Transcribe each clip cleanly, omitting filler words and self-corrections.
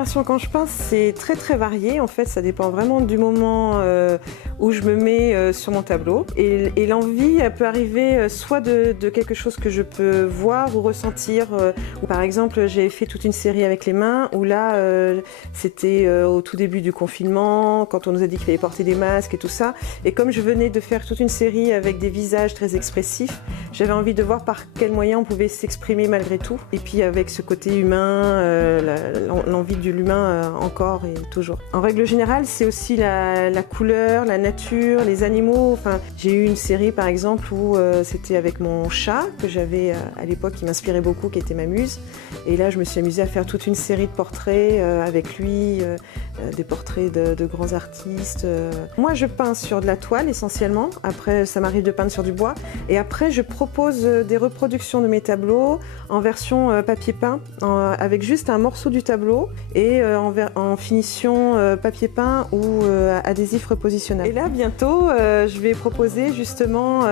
L'inspiration quand je peins, c'est très varié. En fait, ça dépend vraiment du moment où je me mets sur mon tableau. Et l'envie, elle peut arriver soit de quelque chose que je peux voir ou ressentir. Par exemple, j'ai fait toute une série avec les mains où là, c'était au tout début du confinement, quand on nous a dit qu'il fallait porter des masques et tout ça. Et comme je venais de faire toute une série avec des visages très expressifs, j'avais envie de voir par quels moyens on pouvait s'exprimer malgré tout. Et puis avec ce côté humain, l'envie de l'humain encore et toujours. En règle générale, c'est aussi la couleur, la nature, les animaux. Enfin, j'ai eu une série par exemple où c'était avec mon chat que j'avais à l'époque qui m'inspirait beaucoup, qui était ma muse. Et là, je me suis amusée à faire toute une série de portraits avec lui, des portraits de grands artistes. Moi, je peins sur de la toile essentiellement. Après, ça m'arrive de peindre sur du bois. Et après, je propose des reproductions de mes tableaux en version papier peint, avec juste un morceau du tableau et en finition papier peint ou adhésif repositionnable. Et là, bientôt, je vais proposer justement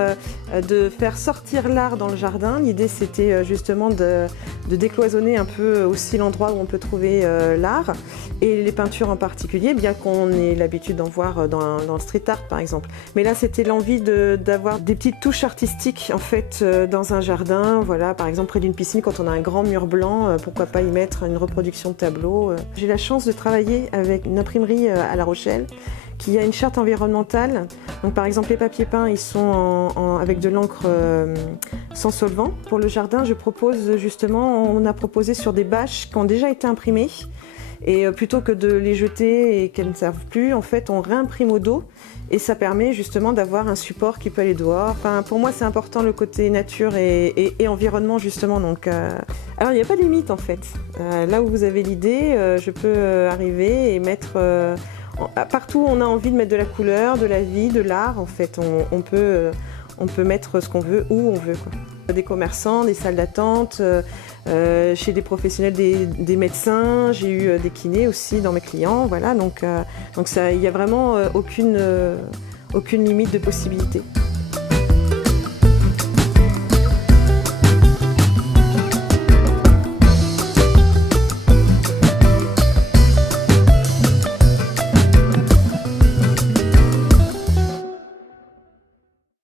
de faire sortir l'art dans le jardin. L'idée, c'était justement de décloisonner un peu aussi l'endroit où on peut trouver l'art et les peintures en particulier, bien qu'on ait l'habitude d'en voir dans le street art par exemple. Mais là, c'était l'envie d'avoir des petites touches artistiques en fait dans un jardin. Voilà, par exemple près d'une piscine, quand on a un grand mur blanc, pourquoi pas y mettre une reproduction de tableau. J'ai la chance de travailler avec une imprimerie à La Rochelle qui a une charte environnementale. Donc par exemple les papiers peints, ils sont avec de l'encre sans solvant. Pour le jardin, je propose justement, on a proposé sur des bâches qui ont déjà été imprimées. Et plutôt que de les jeter et qu'elles ne servent plus, en fait, on réimprime au dos et ça permet justement d'avoir un support qui peut aller dehors. Enfin, pour moi, c'est important le côté nature et environnement justement. Donc, alors, il n'y a pas de limite en fait. Là où vous avez l'idée, je peux arriver et mettre partout où on a envie de mettre de la couleur, de la vie, de l'art. En fait, on peut mettre ce qu'on veut où on veut, quoi. Des commerçants, des salles d'attente, chez des professionnels, des médecins, j'ai eu des kinés aussi dans mes clients, voilà, donc ça, il n'y a vraiment aucune limite de possibilité.